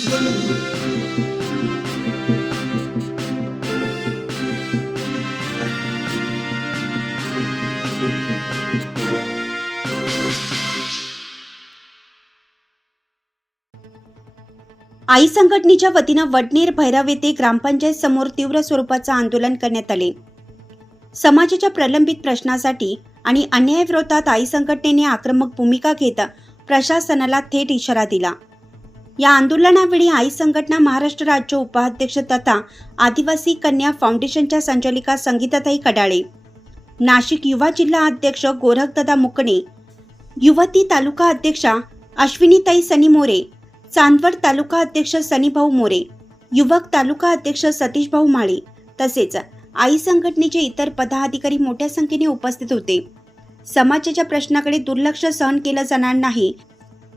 आई संघटनेच्या वतीनं वडनेर भैरव येथे ग्रामपंचायत समोर तीव्र स्वरूपाचं आंदोलन करण्यात आले। समाजाच्या प्रलंबित प्रश्नासाठी आणि अन्यायाविरोधात आई संघटनेने आक्रमक भूमिका घेत प्रशासनाला थेट इशारा दिला। या आंदोलनावेळी आई संघटना महाराष्ट्र राज्य उपाध्यक्ष तथा आदिवासी कन्या फाउंडेशनच्या संचालिका संगीताताई कडाळे, नाशिक युवा जिल्हा अध्यक्ष गोरखदादा मुकणे, युवती तालुका अध्यक्षा अश्विनीताई सनी मोरे, चांदवड तालुका अध्यक्ष सनीभाऊ मोरे, युवक तालुका अध्यक्ष सतीशभाऊ माळे तसेच आई संघटनेचे इतर पदाधिकारी मोठ्या संख्येने उपस्थित होते। समाजाच्या प्रश्नाकडे दुर्लक्ष सहन केलं जाणार नाही।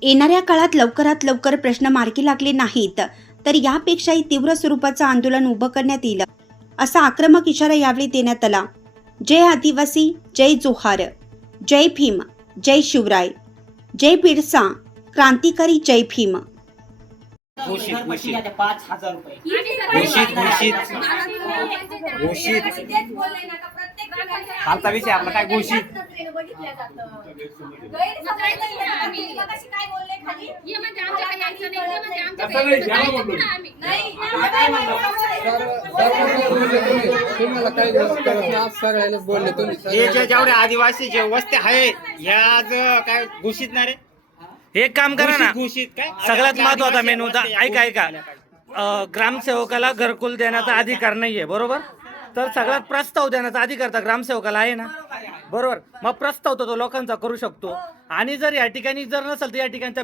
येणाऱ्या काळात लवकरात लवकर प्रश्न मार्गी लागले नाहीत तर यापेक्षाही तीव्र स्वरूपाचं आंदोलन उभं करण्यात येईल, असा आक्रमक इशारा यावेळी देण्यात आला। जय आदिवासी, जय जोहार, जय भीम, जय शिवराय, जय बिरसा, क्रांतिकारी जय भीम। घोषित 5000 रुपये घोषित हालचा विषय आपला काय घोषित जेवढ्या आदिवासी जे वस्त्या आहेत ह्या काय घोषित नाही रे। एक काम करा ना, घोषित काय सगळ्यात महत्त्वाचा मेन होता, ऐका ग्रामसेवकाला घरकुल देण्याचा अधिकार नाहीये, बरोबर? तर सगळ्यात प्रस्ताव देण्याचा अधिकार तर ग्रामसेवकाला आहे ना, बरोबर? मग प्रस्ताव तो लोकांचा करू शकतो। आणि जर या ठिकाणी जर नसेल तर या ठिकाणचा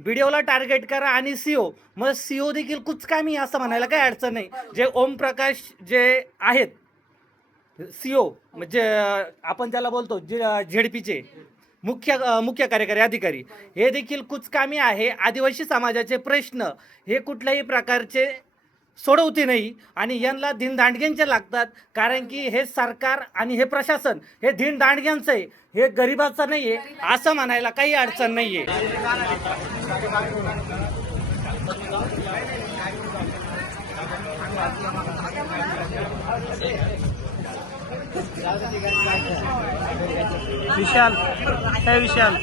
बीडीओला टार्गेट करा आणि सीओ, मग सीओ देखील कुचकामी असं म्हणायला काही अडचण नाही। जे ओमप्रकाश जे आहेत सीओ म्हणजे आपण त्याला बोलतो झेडपीचे मुख्य कार्यकारी अधिकारी, हे देखील कुचकामी आहे। आदिवासी समाजाचे प्रश्न हे कुठल्याही प्रकारचे सोडवते नाही आणि यांना दिनदांडग्यांचे लागतात, कारण की हे सरकार आणि हे प्रशासन हे दिनदांडग्यांचं आहे, हे गरिबाचं नाही आहे, असं म्हणायला काही अडचण नाही आहे। विशाल है विशाल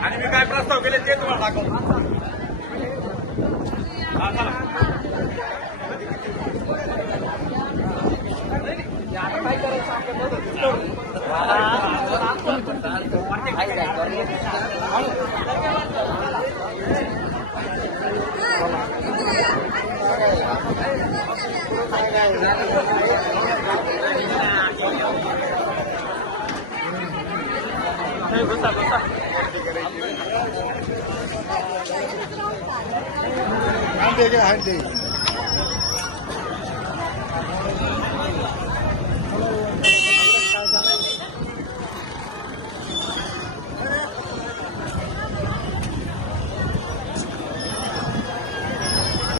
आणि मी काय प्रस्ताव केले ते तुम्हाला दाखवतो। बसा बसा हांडे